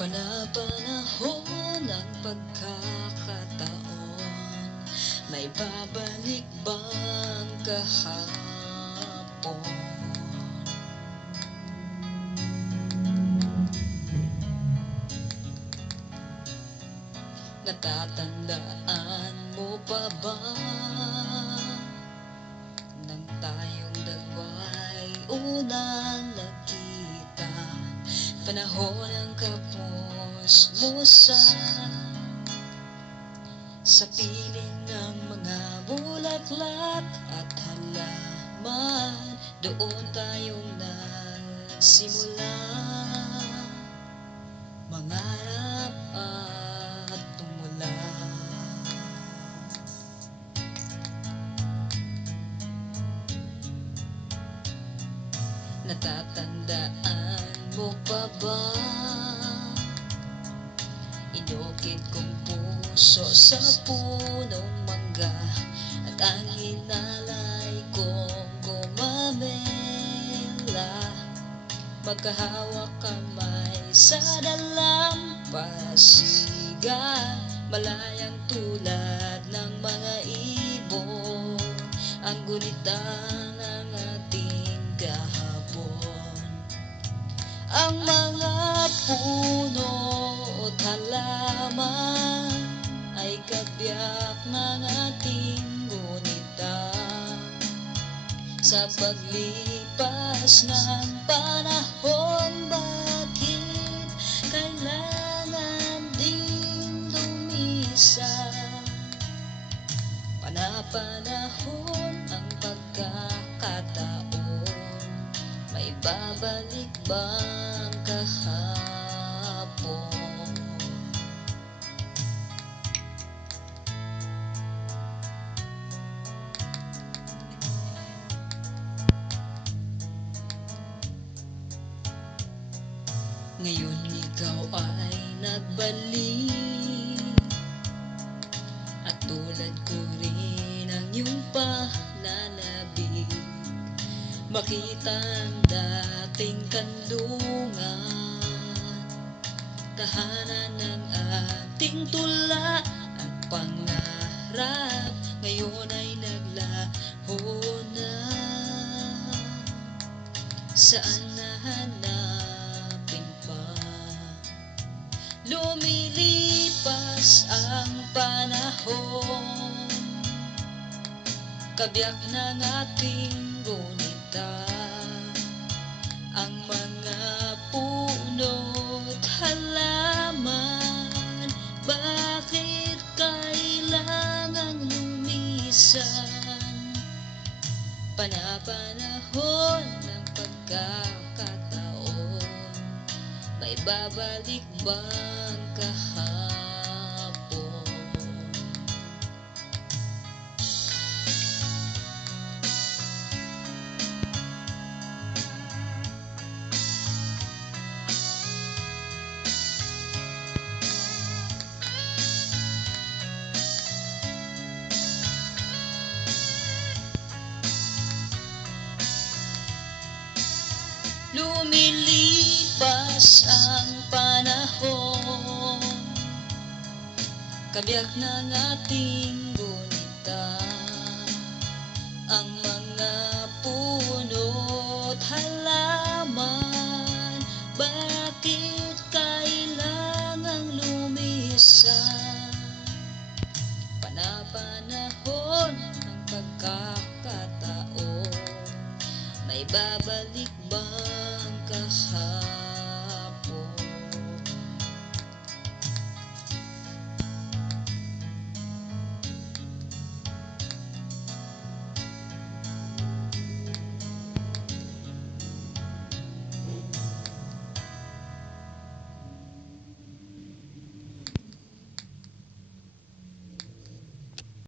Panapanahon ng pagkakataon, may babalik bang kahapon? Natatandaan mo pa ba nang tayong dalawa'y unang nagkita? Panahon ng kapos-musan, sa piling ng mga bulaklak at halaman, doon tayong nagsimula mangarap at tumula. Natatandaan mo pa ba? Inukit kong puso sa punong mangga, at ang hinalay kong gumamela. Magkahawak kamay sa dalampasigan, malayang tulad ng mga ibon, ang gunita ng ating kahapon. Ang mga puno at halaman ay kabiyak ng ating gunita. Sa paglipas ng panahon, bakit kailangan ding lumisan? Panapanahon ang pagkakataon, may babalik bang kahapon? Ngayon ikaw ay nagbalik, at tulad ko rin ang iyong pananabik. Makita ang dating kanlungan, tahanan ng ating tula at pangarap, ngayon ay naglaho na. Saan nahanapin pa? Lumilipas ang panahon, kabiyak ng ating gunita. Ang mga puno't halaman, bakit kailangang lumisan? Panapanahon ng pagkakataon, may babalik bang kahapon? Lumilipas ang panahon, kabiyak ng ating gunita. Ang mga puno't halaman, bakit kailangang lumisan? Panapanahon ng pagkakataon, may babalik bang kahapon?